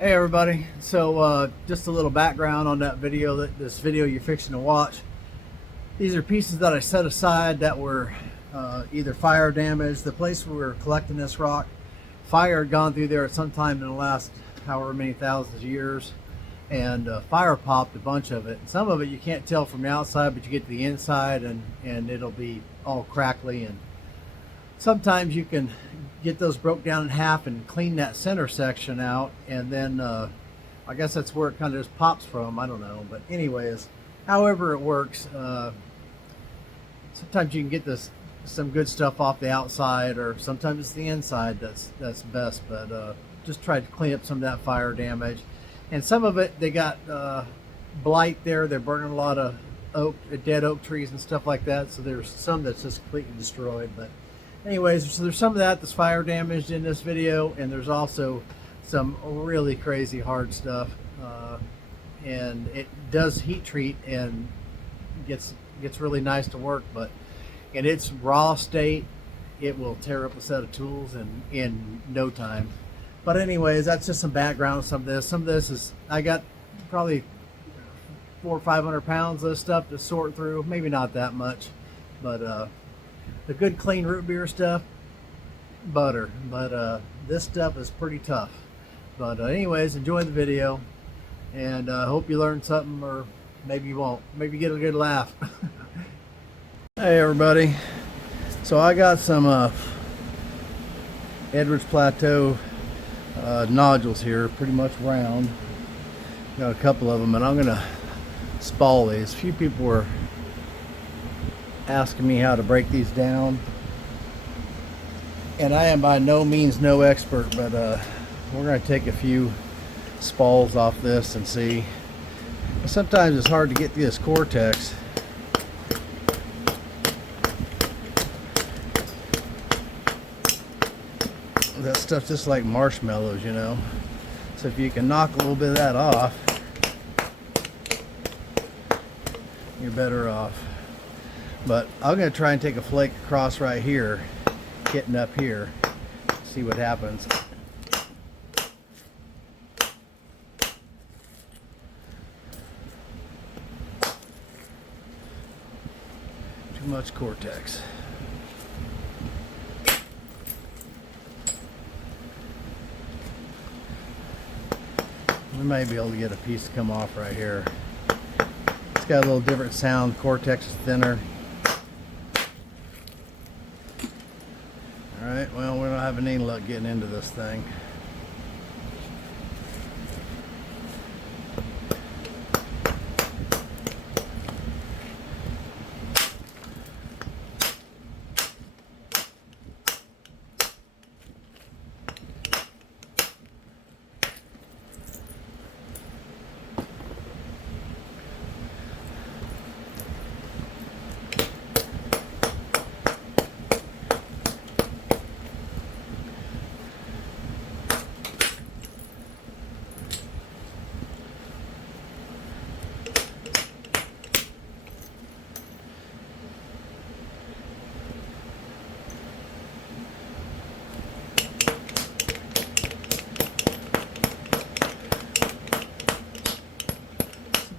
Hey everybody, so just a little background on that video, this video you're fixing to watch. These are pieces that I set aside that were either fire damaged. The place where we were collecting this rock, fire had gone through there at some time in the last however many thousands of years, and fire popped a bunch of it. Some of it you can't tell from the outside, but you get to the inside and it'll be all crackly, and sometimes you can get those broke down in half and clean that center section out, and then I guess that's where it kind of just pops from. I don't know, but anyways, however it works, sometimes you can get some good stuff off the outside, or sometimes it's the inside that's best. But just try to clean up some of that fire damage, and some of it they got blight there. They're burning a lot of dead oak trees and stuff like that. So there's some that's just completely destroyed, but anyways, so there's some of that's fire damaged in this video, and there's also some really crazy hard stuff, and it does heat treat and gets really nice to work, but in its raw state it will tear up a set of tools in no time. But anyways, that's just some background on some of this. Some of this is, I got probably 400 or 500 pounds of this stuff to sort through, maybe not that much, but the good clean root beer stuff, butter. But this stuff is pretty tough. But anyways, enjoy the video, and hope you learned something, or maybe you won't. Maybe get a good laugh. Hey everybody, so I got some Edwards Plateau nodules here, pretty much round. Got a couple of them, and I'm gonna spall these. A few people were asking me how to break these down, and I am by no means no expert, but we're going to take a few spalls off this and see. Sometimes it's hard to get through this cortex. That stuff's just like marshmallows, you know. So if you can knock a little bit of that off, you're better off. But I'm going to try and take a flake across right here, getting up here, see what happens. Too much cortex. We may be able to get a piece to come off right here. It's got a little different sound. Cortex is thinner. Alright, well, we're not having any luck getting into this thing.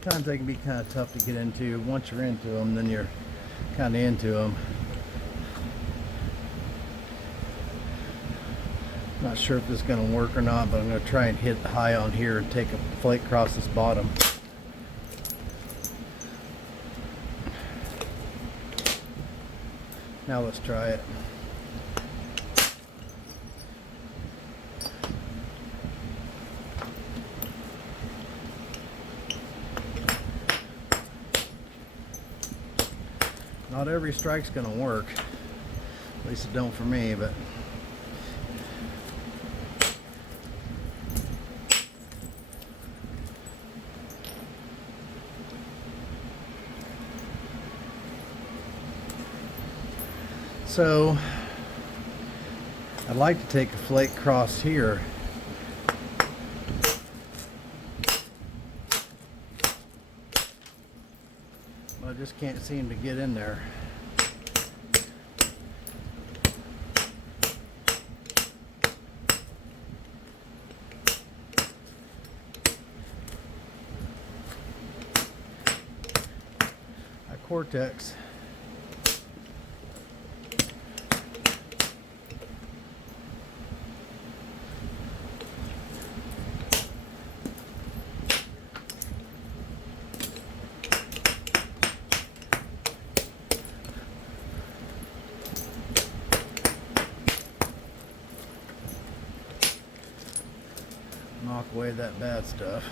Sometimes they can be kind of tough to get into. Once you're into them, then you're kind of into them. Not sure if this is going to work or not, but I'm going to try and hit high on here and take a flake across this bottom. Now let's try it. Not every strike's going to work. At least it don't for me, but so I'd like to take a flake across here. I just can't seem to get in there. Cortex. Knock away that bad stuff.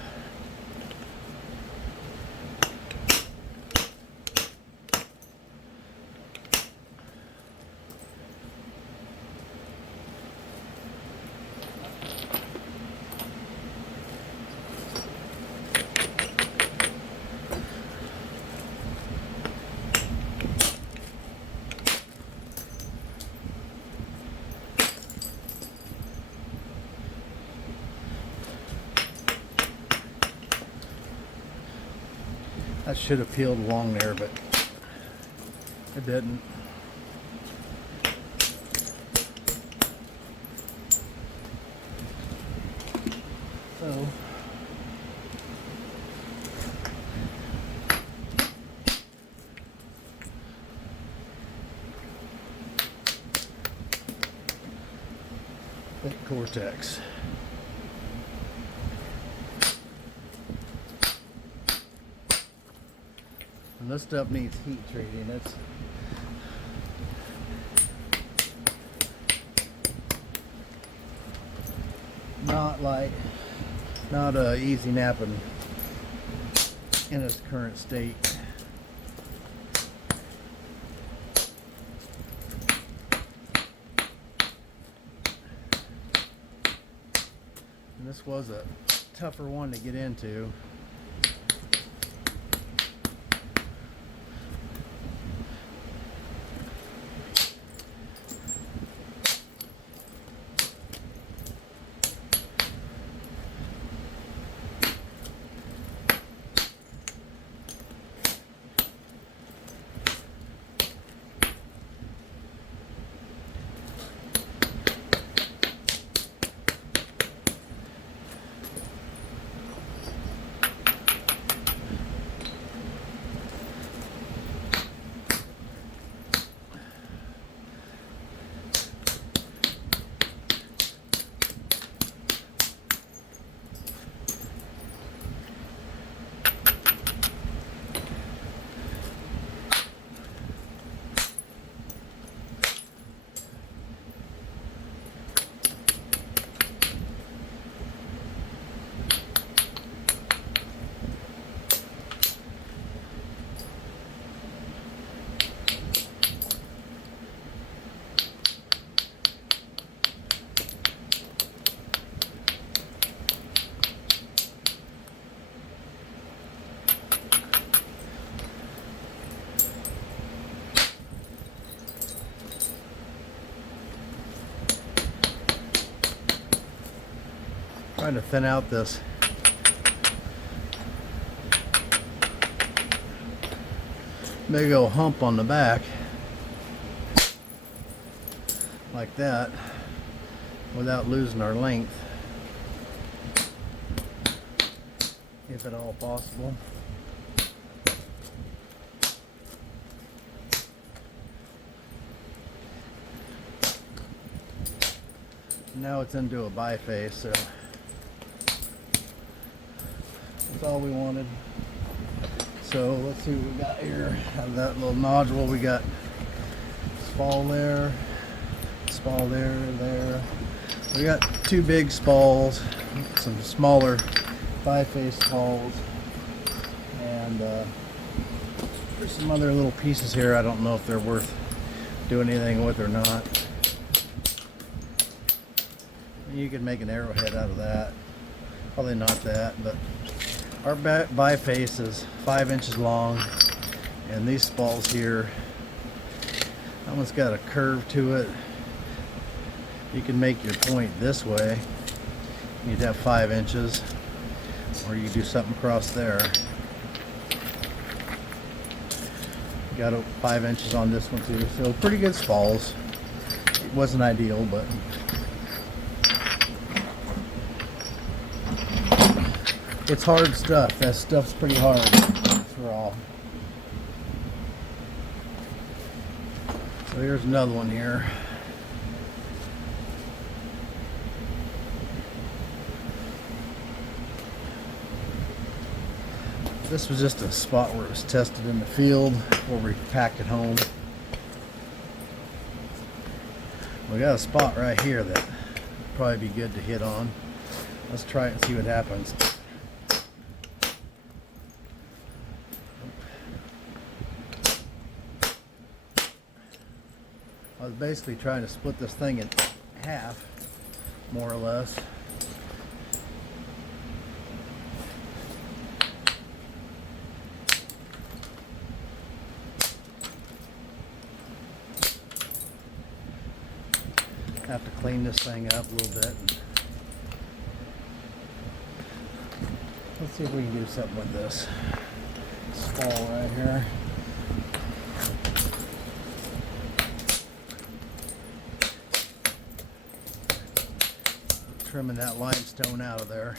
That should have peeled along there, but it didn't. So thick Cortex. And this stuff needs heat treating. It's not easy napping in its current state. And this was a tougher one to get into. Trying to thin out this big old hump on the back like that without losing our length, if at all possible. Now it's into a biface, so that's all we wanted. So let's see what we got here. Out of that little nodule, we got spall there, there. We got two big spalls, some smaller biface spalls, and there's some other little pieces here. I don't know if they're worth doing anything with or not. You could make an arrowhead out of that. Probably not that, but our biface is 5 inches long, and these spalls here, that one's got a curve to it. You can make your point this way. You'd have 5 inches, or you do something across there. Got 5 inches on this one too, so pretty good spalls. It wasn't ideal, but it's hard stuff. That stuff's pretty hard for all. So here's another one here. This was just a spot where it was tested in the field before we packed it home. We got a spot right here that would probably be good to hit on. Let's try it and see what happens. I was basically trying to split this thing in half, more or less. Have to clean this thing up a little bit. Let's see if we can do something with this spall right here. Trimming that limestone out of there.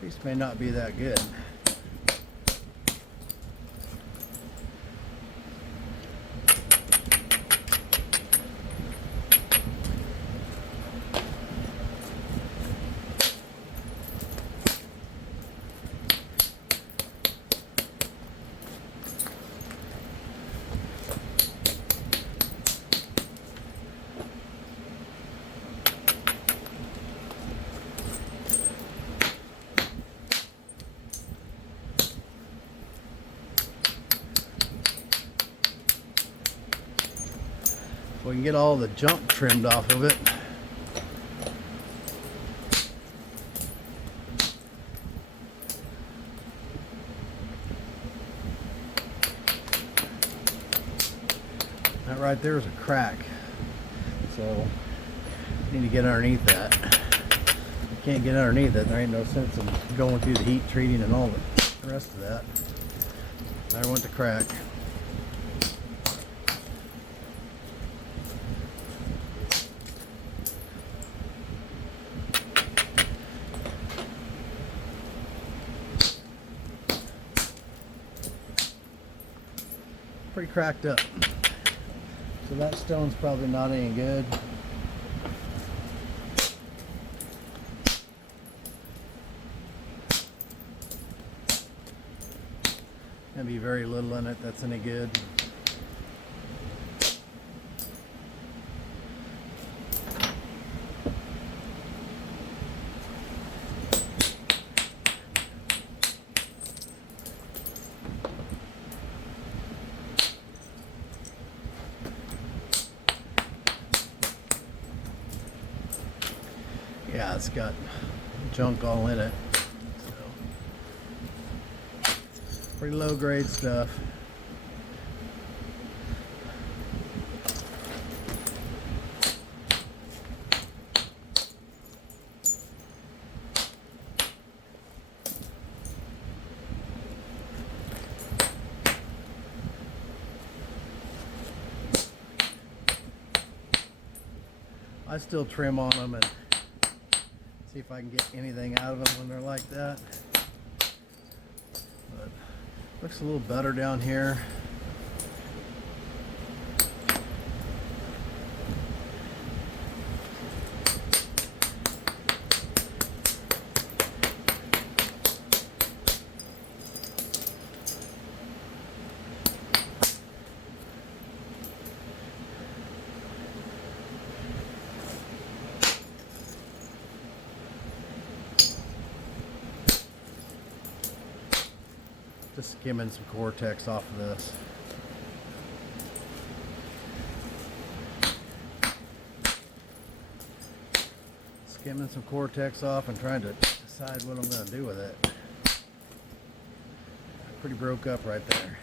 This piece may not be that good. We can get all the junk trimmed off of it. That right there is a crack, so need to get underneath that. You can't get underneath it, there ain't no sense in going through the heat treating and all the rest of that. There went the crack. Pretty cracked up. So that stone's probably not any good. Gonna be very little in it that's any good. Yeah, it's got junk all in it. So, pretty low grade stuff. I still trim on them and see if I can get anything out of them when they're like that. But looks a little better down here. Just skimming some Cortex off of this. Skimming some Cortex off and trying to decide what I'm going to do with it. Pretty broke up right there.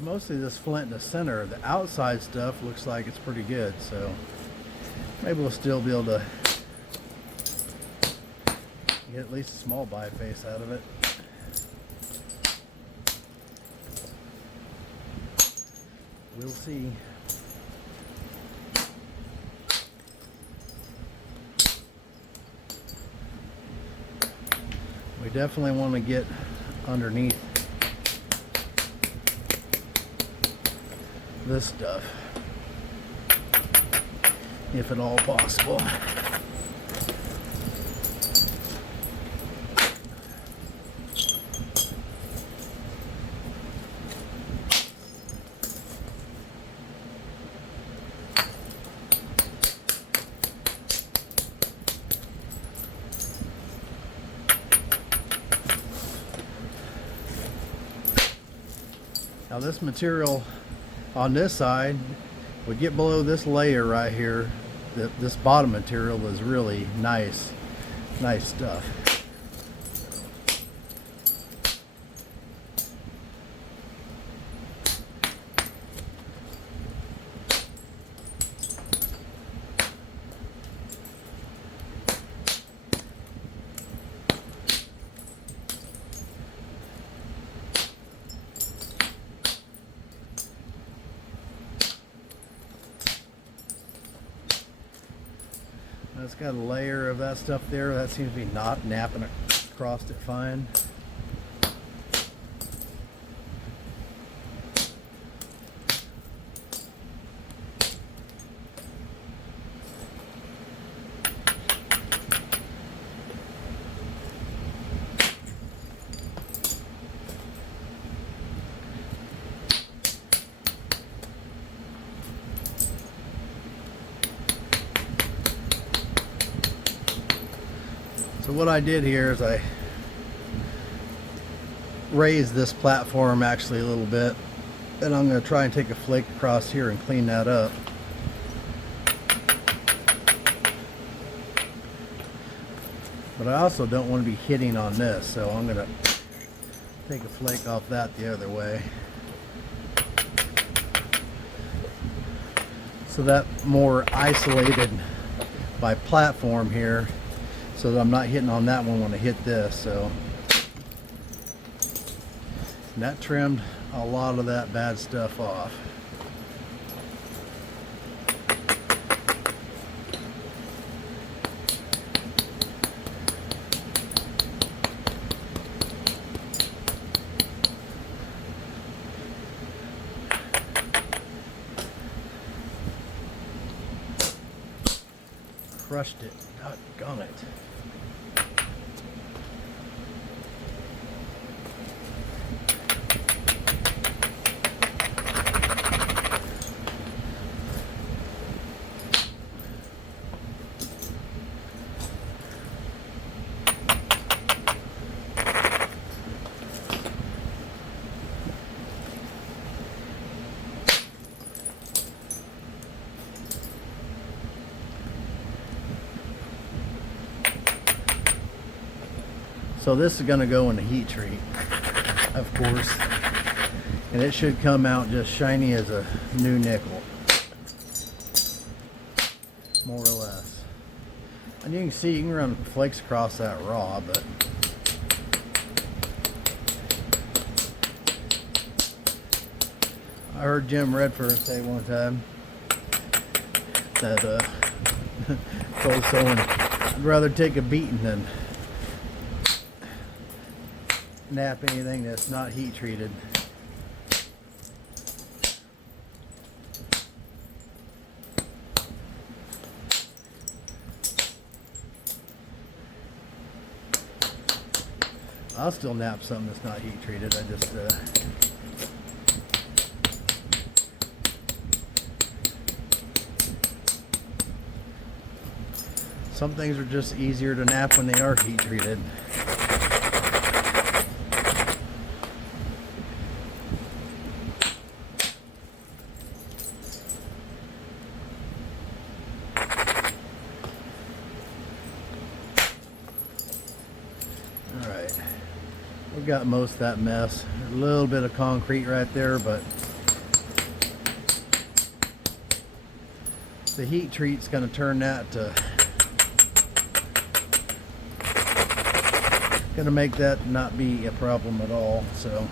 mostly this flint in the center. The outside stuff looks like it's pretty good, so maybe we'll still be able to get at least a small biface out of it. We'll see. We definitely want to get underneath this stuff, if at all possible. Now this material on this side would get below this layer right here. This bottom material is really nice stuff. It's got a layer of that stuff there. That seems to be not napping across it fine. So what I did here is I raised this platform actually a little bit, and I'm going to try and take a flake across here and clean that up. But I also don't want to be hitting on this, so I'm going to take a flake off that the other way. So that more isolated my platform here, so that I'm not hitting on that one when I hit this. So, and that trimmed a lot of that bad stuff off. Crushed it. Doggone it. So this is going to go in the heat treat, of course, and it should come out just shiny as a new nickel, more or less. And you can see, you can run flakes across that raw, but I heard Jim Redford say one time that told someone, I'd rather take a beating than nap anything that's not heat treated. I'll still nap something that's not heat treated. I just some things are just easier to nap when they are heat treated. Got most of that mess. A little bit of concrete right there, but the heat treat's going to turn that to, going to make that not be a problem at all. So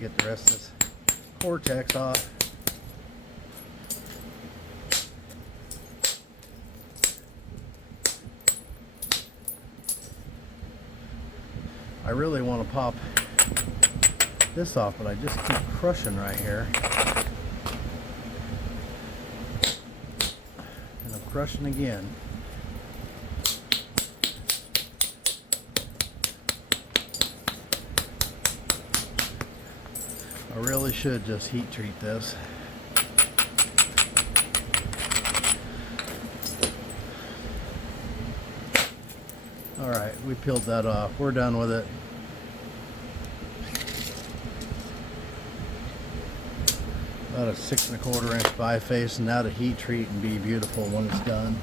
get the rest of this cortex off. I really want to pop this off, but I just keep crushing right here. And I'm crushing again. I really should just heat treat this. Alright, we peeled that off. We're done with it. About a 6 1/4 inch biface, and now to heat treat and be beautiful when it's done.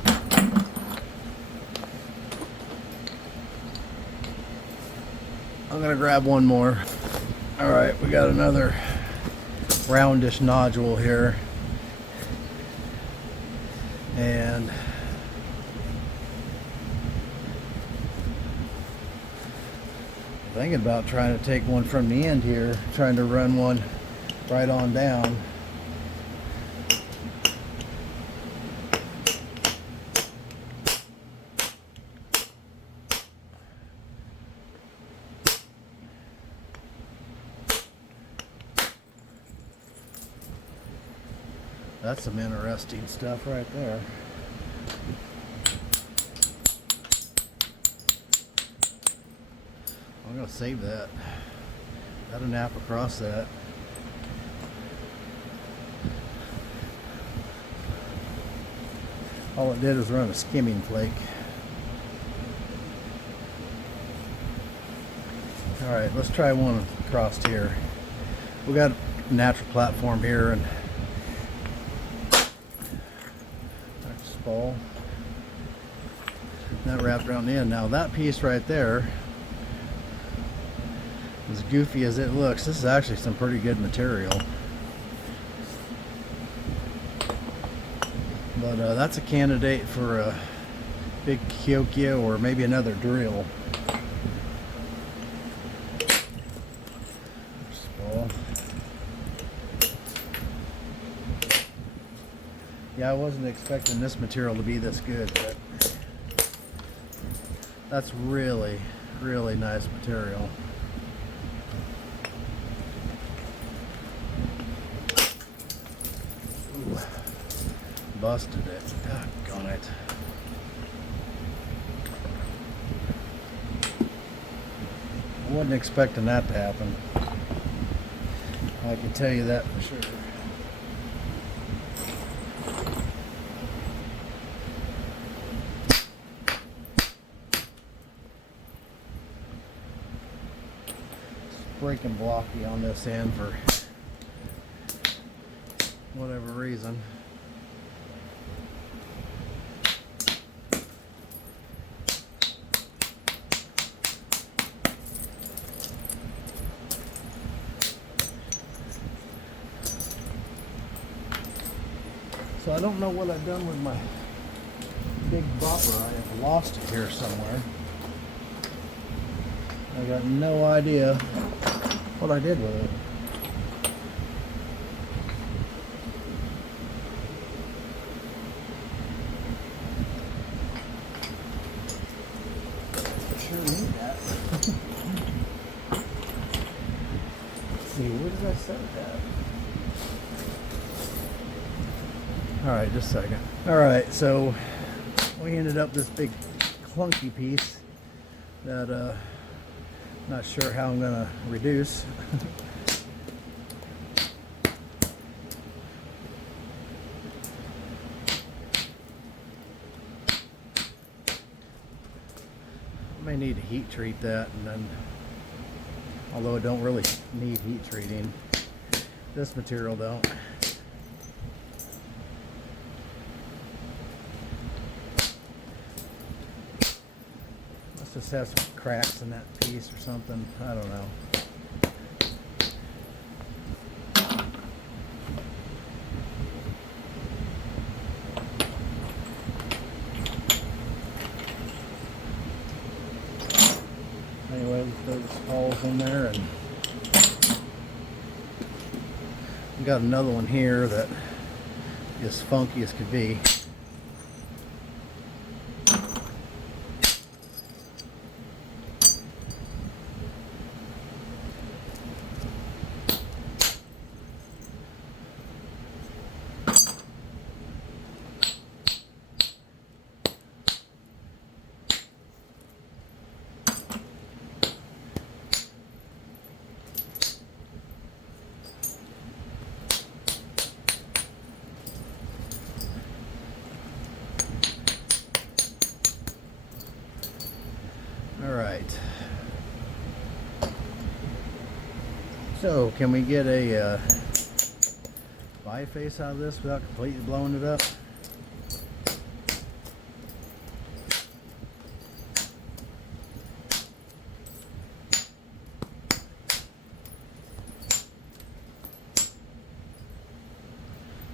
I'm gonna grab one more. Alright, we got another roundish nodule here, and thinking about trying to take one from the end here, trying to run one right on down. That's some interesting stuff right there. I'm going to save that. Got a nap across that. All it did was run a skimming flake. Alright, let's try one across here. We got a natural platform here, and spall. That wrapped around the end. Now that piece right there, as goofy as it looks, this is actually some pretty good material. But that's a candidate for a big Kyokyo or maybe another drill. Spall. Yeah, I wasn't expecting this material to be this good, but that's really, really nice material. Ooh, busted it. Doggone it. I wasn't expecting that to happen. I can tell you that for sure. Breaking blocky on this end for whatever reason. So I don't know what I've done with my big bopper. I have lost it here somewhere. I got no idea what I did with it. Sure need that. Let's see, where did I set it at? Alright, just a second. Alright, so we ended up this big clunky piece that Not sure how I'm gonna reduce. May need to heat treat that, and then, although it don't really need heat treating, this material don't. Must just have some cracks in that piece or something. I don't know. Anyway, those holes in there, and we got another one here that is funky as could be. Alright, so can we get a biface out of this without completely blowing it up?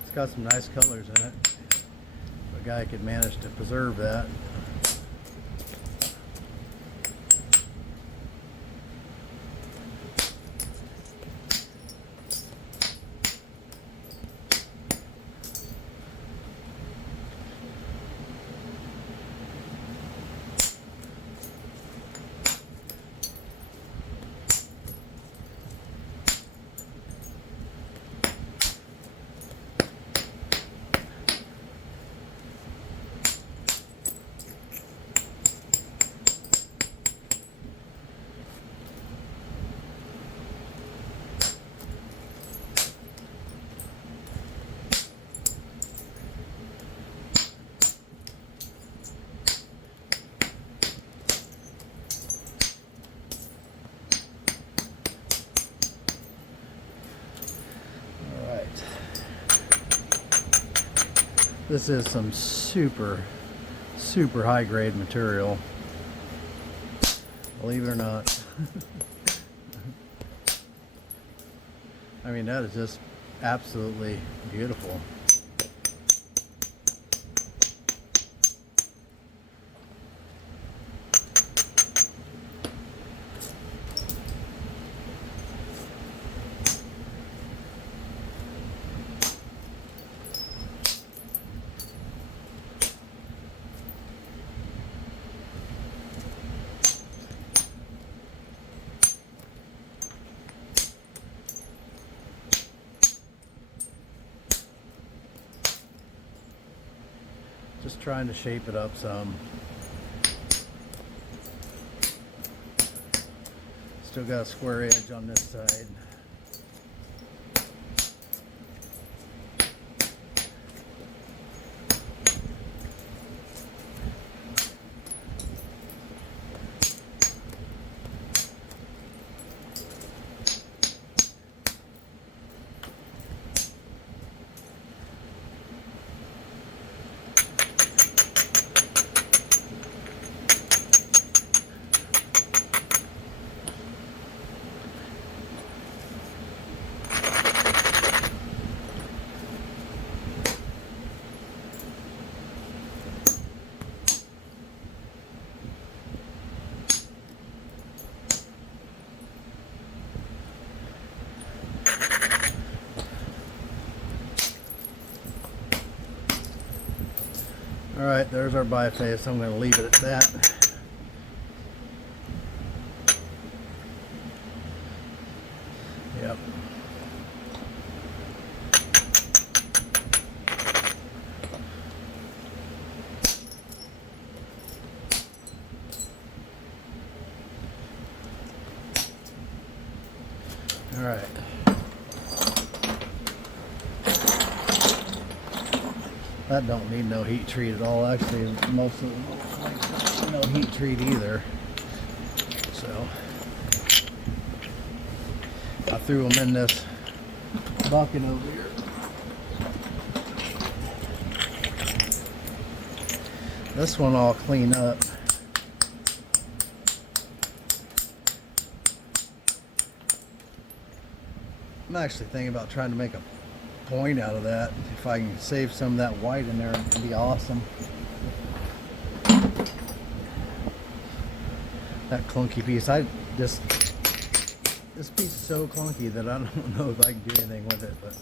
It's got some nice colors in it. If a guy could manage to preserve that. This is some super high grade material, believe it or not. I mean, that is just absolutely beautiful. Just trying to shape it up some. Still got a square edge on this side. Alright, there's our biface. I'm going to leave it at that. Yep. All right. That don't need no heat treat at all. Actually, most of them don't no heat treat either. So I threw them in this bucket over here. This one I'll clean up. I'm actually thinking about trying to make a point out of that. If I can save some of that white in there, it'd be awesome. That clunky piece, this piece is so clunky that I don't know if I can do anything with it, but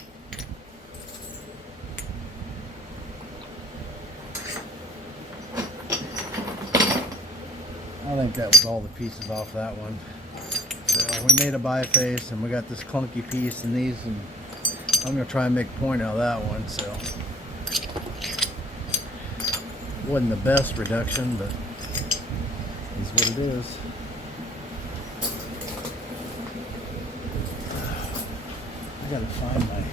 I think that was all the pieces off that one. So we made a biface and we got this clunky piece and these, and I'm going to try and make a point out of that one. So wasn't the best reduction, but it's what it is. I got to find my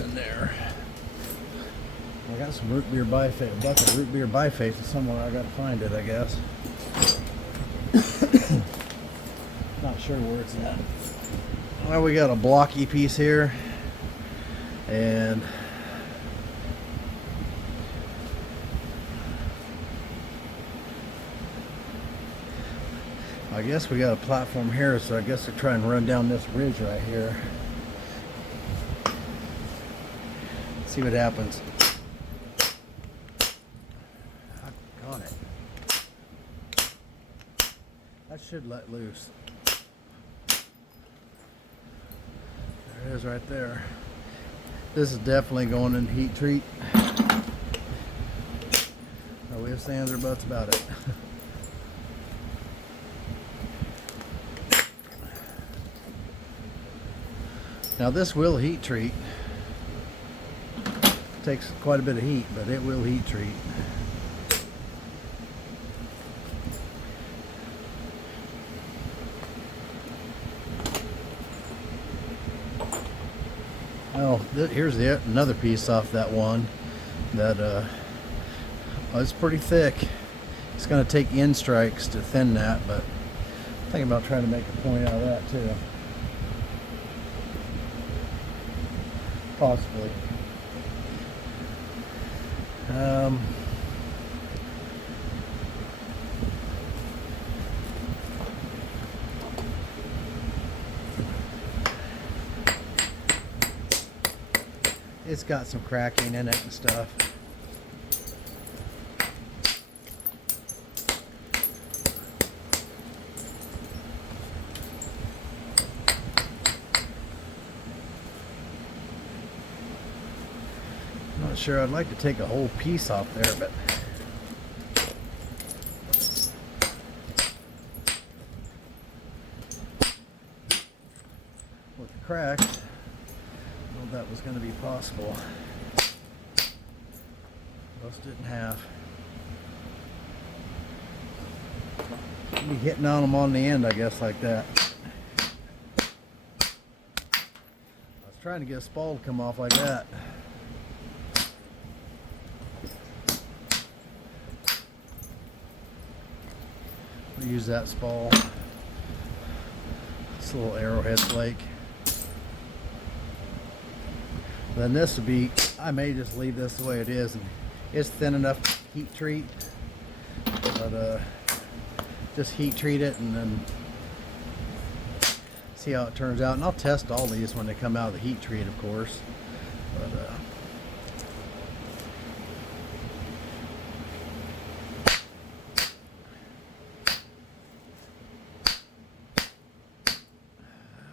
in there. I got some root beer biface, a bucket of root beer biface somewhere. I got to find it, I guess. Not sure where it's at. Well, we got a blocky piece here, and I guess we got a platform here, so I guess we're trying to run down this ridge right here. See what happens. I got it. That should let loose. There it is right there. This is definitely going in heat treat. No ifs, ands, or buts about it. Now this will heat treat. Takes quite a bit of heat, but it will heat treat. Well, here's another piece off that one that it's pretty thick. It's going to take end strikes to thin that, but I'm thinking about trying to make a point out of that too. Possibly. It's got some cracking in it and stuff. Not sure. I'd like to take a whole piece off there, but with the crack, I don't know if that was going to be possible. Bust it in half. Be hitting on them on the end, I guess, like that. I was trying to get a spall to come off like that. We'll use that spall. It's a little arrowhead flake. Then this would be, I may just leave this the way it is, and it's thin enough to heat treat, but just heat treat it and then see how it turns out. And I'll test all these when they come out of the heat treat, of course, but I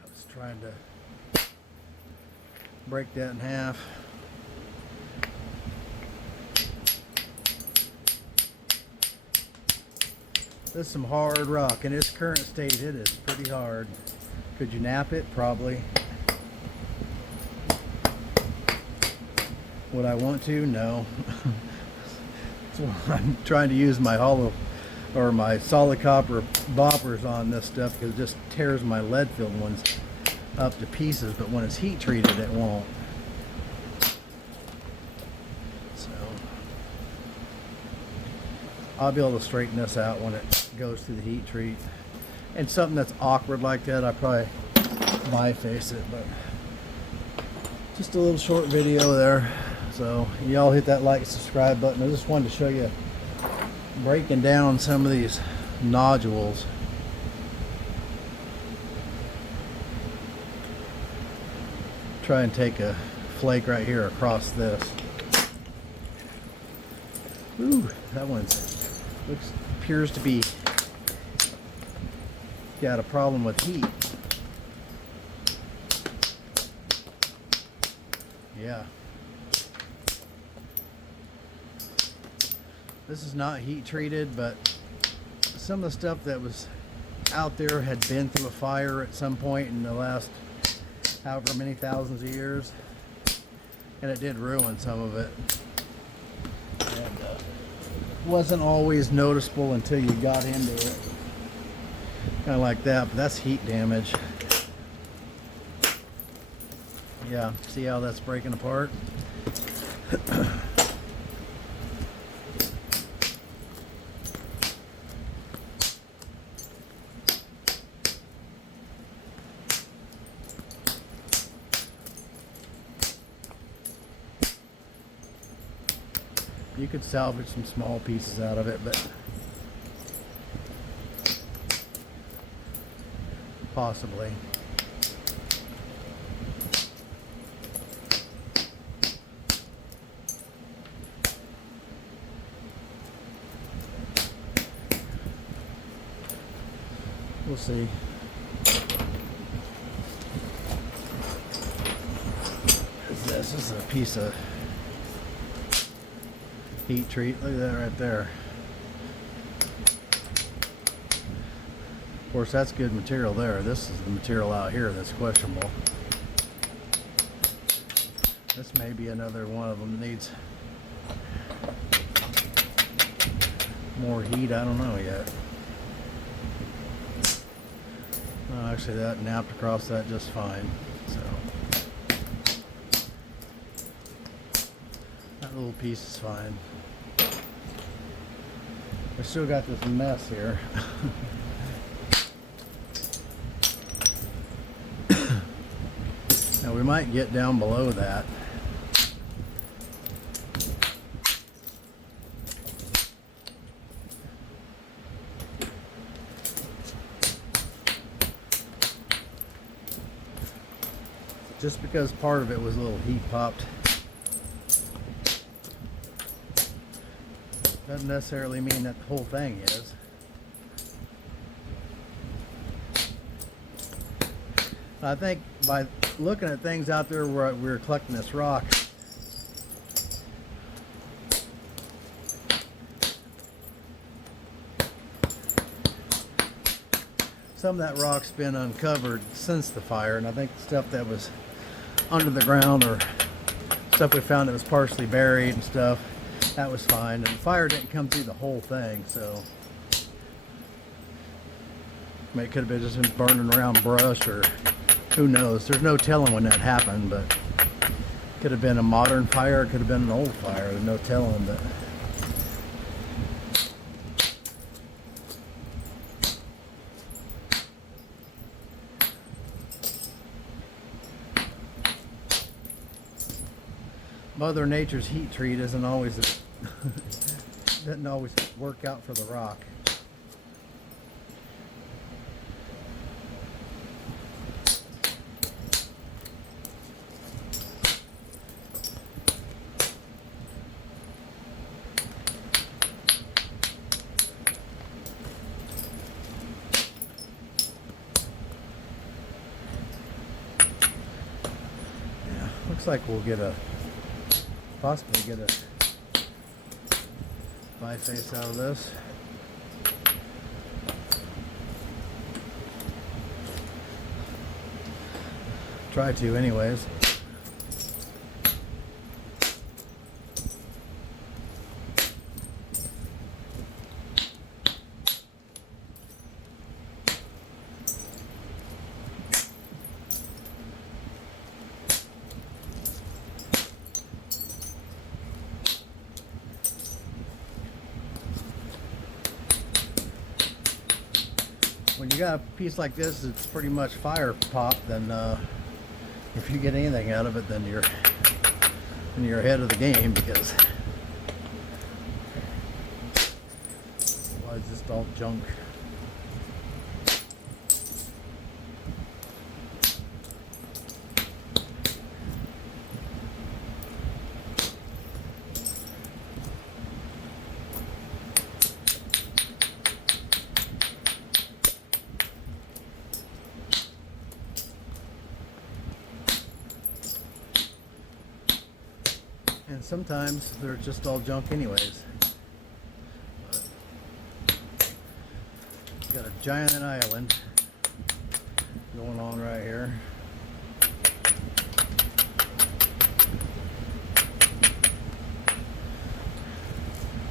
was trying to break that in half. This is some hard rock. In its current state, it is pretty hard. Could you nap it? Probably. Would I want to? No. So I'm trying to use my hollow or my solid copper boppers on this stuff because it just tears my lead filled ones up to pieces, but when it's heat treated it won't. So I'll be able to straighten this out when it goes through the heat treat. And something that's awkward like that, I probably biface it, but just a little short video there. So y'all hit that like, subscribe button. I just wanted to show you breaking down some of these nodules. Try and take a flake right here across this. Ooh, that one's appears to be got a problem with heat. Yeah. This is not heat treated, but some of the stuff that was out there had been through a fire at some point in the last however many thousands of years, and it did ruin some of it. And wasn't always noticeable until you got into it. Kind of like that, but that's heat damage. Yeah, see how that's breaking apart? You could salvage some small pieces out of it, but possibly. We'll see. This is a piece of heat treat. Look at that right there. Of course, that's good material there. This is the material out here that's questionable. This may be another one of them that needs more heat. I don't know yet. Oh, actually, that napped across that just fine. So that little piece is fine. I still got this mess here. Now we might get down below that. Just because part of it was a little heat popped doesn't necessarily mean that the whole thing is. I think by looking at things out there where we were collecting this rock, some of that rock's been uncovered since the fire, and I think the stuff that was under the ground or stuff we found that was partially buried and stuff, that was fine. And the fire didn't come through the whole thing, so it could have been just been burning around brush, or who knows. There's no telling when that happened, but it could have been a modern fire, it could have been an old fire. There's no telling, but Mother Nature's heat treat isn't always doesn't always work out for the rock. Yeah, looks like we'll possibly get a biface out of this. Try to anyways. when you got a piece like this, it's pretty much fire pop. Then if you get anything out of it, then you're ahead of the game, because otherwise it's all junk. And sometimes they're just all junk anyways. Got a giant island going on right here.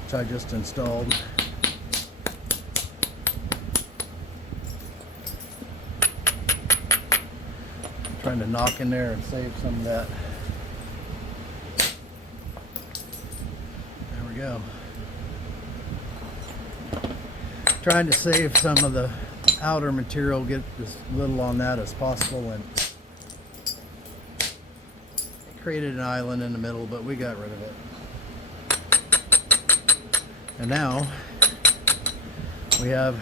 Which I just installed. Trying to knock in there and save some of that. There we go. Trying to save some of the outer material, get as little on that as possible, and it created an island in the middle, but we got rid of it. And now we have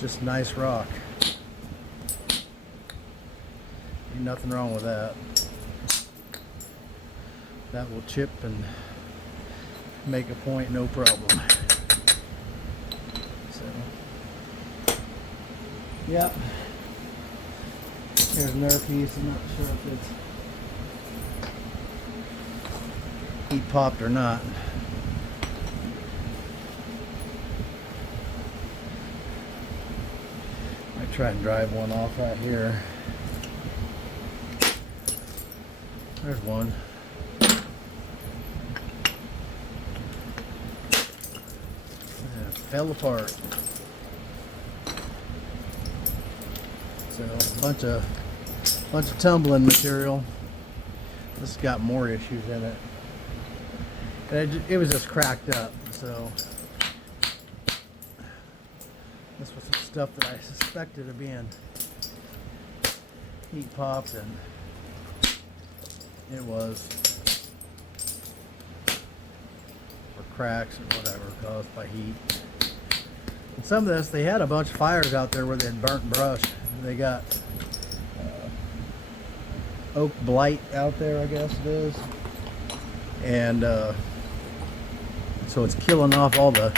just nice rock. Ain't nothing wrong with that. That will chip and make a point, no problem. So, yeah. Here's another piece. I'm not sure if it's heat popped or not. I try and drive one off right here. There's one. It fell apart. So a bunch of tumbling material. This has got more issues in it. And it was just cracked up. So this was some stuff that I suspected of being heat popped, and it was, or cracks or whatever caused by heat. And some of this, they had a bunch of fires out there where they had burnt brush. They got oak blight out there, I guess it is, and so it's killing off a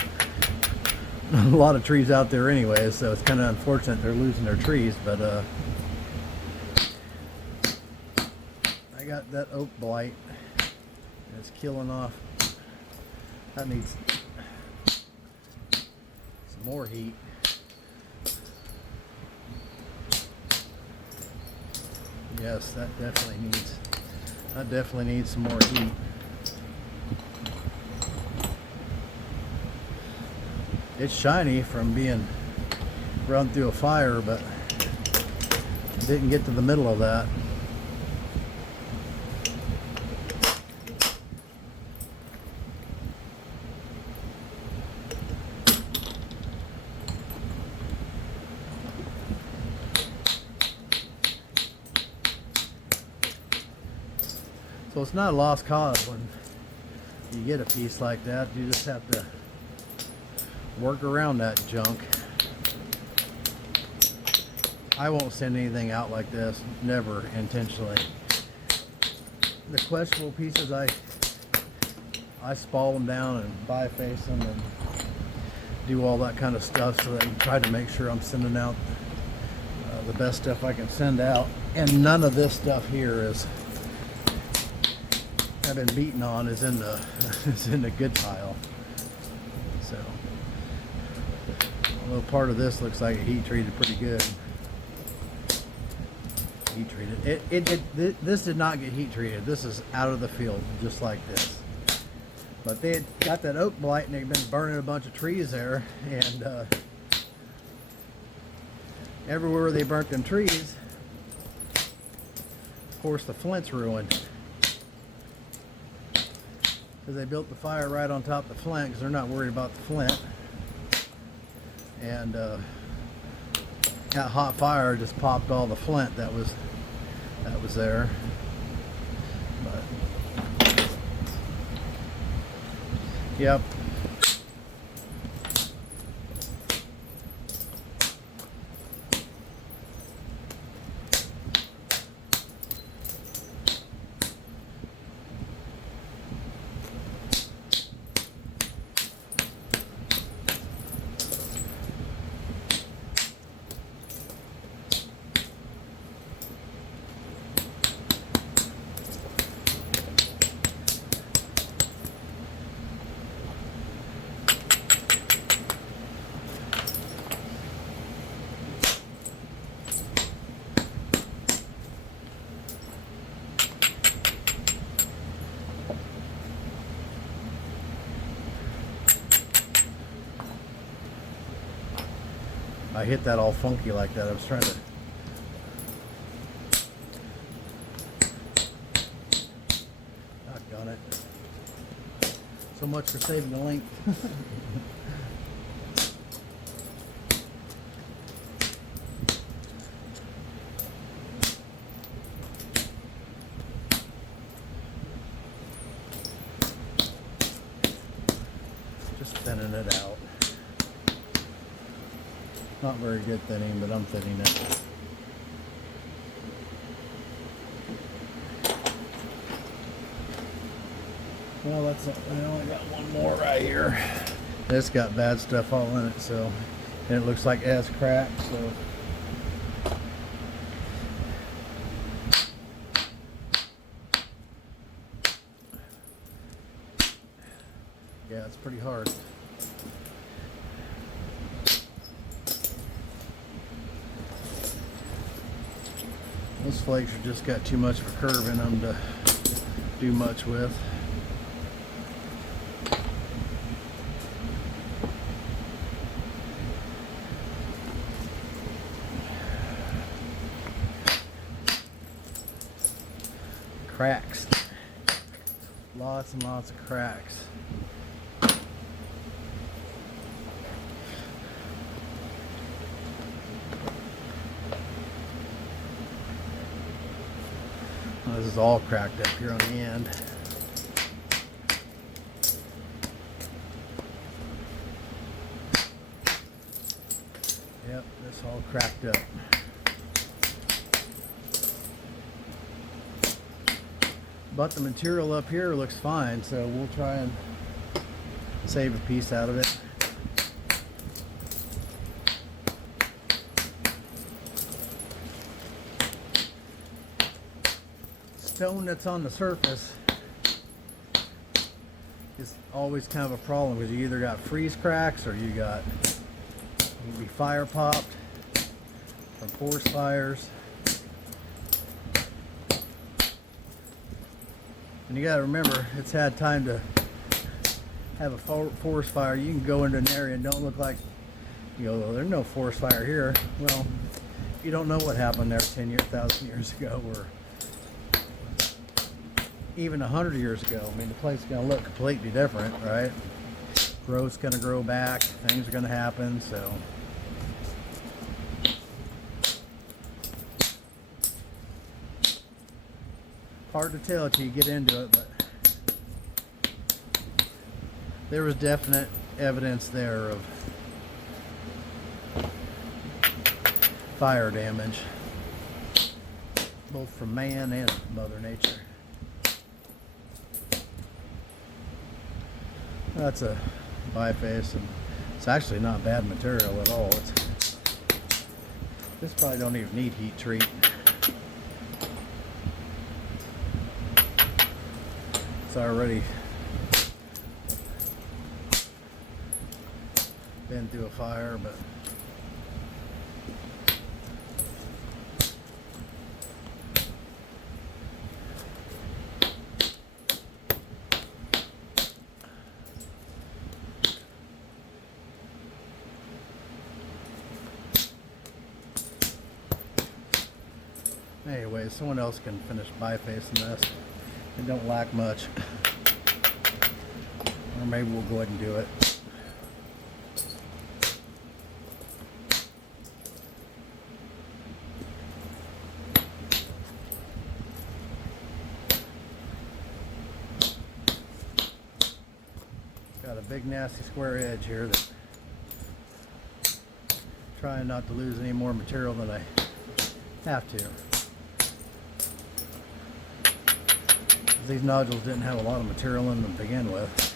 lot of trees out there anyway. So it's kind of unfortunate they're losing their trees, but I got that oak blight, and it's killing off. That needs some more heat. Yes, that definitely needs some more heat. It's shiny from being run through a fire, but didn't get to the middle of that. So it's not a lost cause when you get a piece like that. You just have to work around that junk. I won't send anything out like this, never intentionally. The questionable pieces, I spall them down and biface them and do all that kind of stuff, so that I can try to make sure I'm sending out the best stuff I can send out. And none of this stuff here I've been beaten on is in the good pile. So, although part of this looks like it heat treated pretty good. Heat treated. This did not get heat treated. This is out of the field, just like this. But they had got that oak blight, and they've been burning a bunch of trees there, and everywhere they burnt them trees, of course, the flint's ruined. Because they built the fire right on top of the flint, because they're not worried about the flint. And That hot fire just popped all the flint that was there. But yep. I hit that all funky like that. I was trying to. Doggone it. So much for saving the length. Just thinning it out. Not very good thinning, but I'm thinning it. Well, that's it. I only got one more right here. It's got bad stuff all in it, so, and it looks like it has cracks, so. Yeah, it's pretty hard. Those flakes have just got too much of a curve in them to do much with. Cracks. Lots and lots of cracks. This is all cracked up here on the end. Yep, this all cracked up. But the material up here looks fine, so we'll try and save a piece out of it. Stone that's on the surface is always kind of a problem because you either got freeze cracks or you can be fire popped from forest fires. And you got to remember, it's had time to have a forest fire. You can go into an area and don't look like, you know, there's no forest fire here. Well, you don't know what happened there 10 years, 1,000 years ago, or even 100 years ago. I mean, the place is going to look completely different, right? Growth's going to grow back, things are going to happen, so. Hard to tell till you get into it, but there was definite evidence there of fire damage, both from man and Mother Nature. That's a biface, and it's actually not bad material at all. This probably don't even need heat treat. It's already been through a fire, but anyway, someone else can finish bifacing this. It don't lack much. Or maybe we'll go ahead and do it. Got a big nasty square edge here that trying not to lose any more material than I have to. These nodules didn't have a lot of material in them to begin with.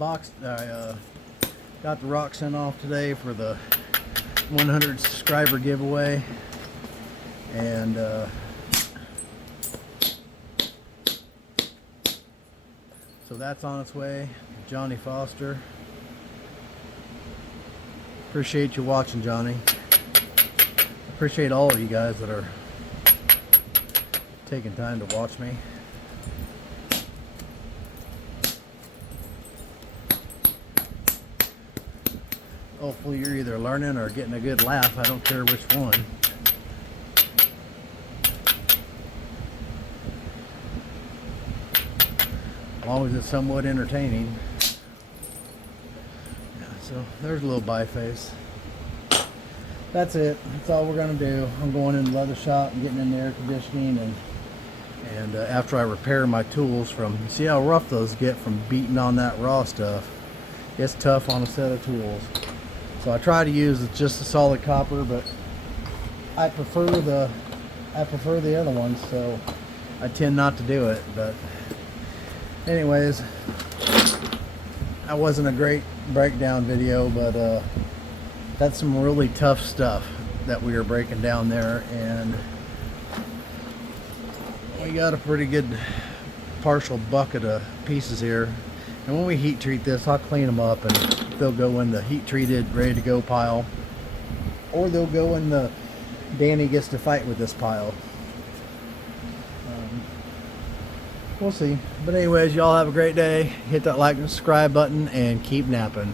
I got the rock sent off today for the 100 subscriber giveaway, and so that's on its way. Johnny Foster, appreciate you watching, Johnny. Appreciate all of you guys that are taking time to watch me. Hopefully you're either learning or getting a good laugh. I don't care which one. As long as it's somewhat entertaining. Yeah, so there's a little biface. That's it. That's all we're going to do. I'm going in the leather shop and getting in the air conditioning, and after I repair my tools from, see how rough those get from beating on that raw stuff. It's tough on a set of tools. So I try to use just a solid copper, but I prefer the other ones, so I tend not to do it. But anyways, that wasn't a great breakdown video, but that's some really tough stuff that we are breaking down there, and we got a pretty good partial bucket of pieces here. And when we heat treat this, I'll clean them up and they'll go in the heat treated, ready to go pile, or they'll go in the Danny gets to fight with this pile. We'll see. But anyways, y'all have a great day. Hit that like and subscribe button and keep napping.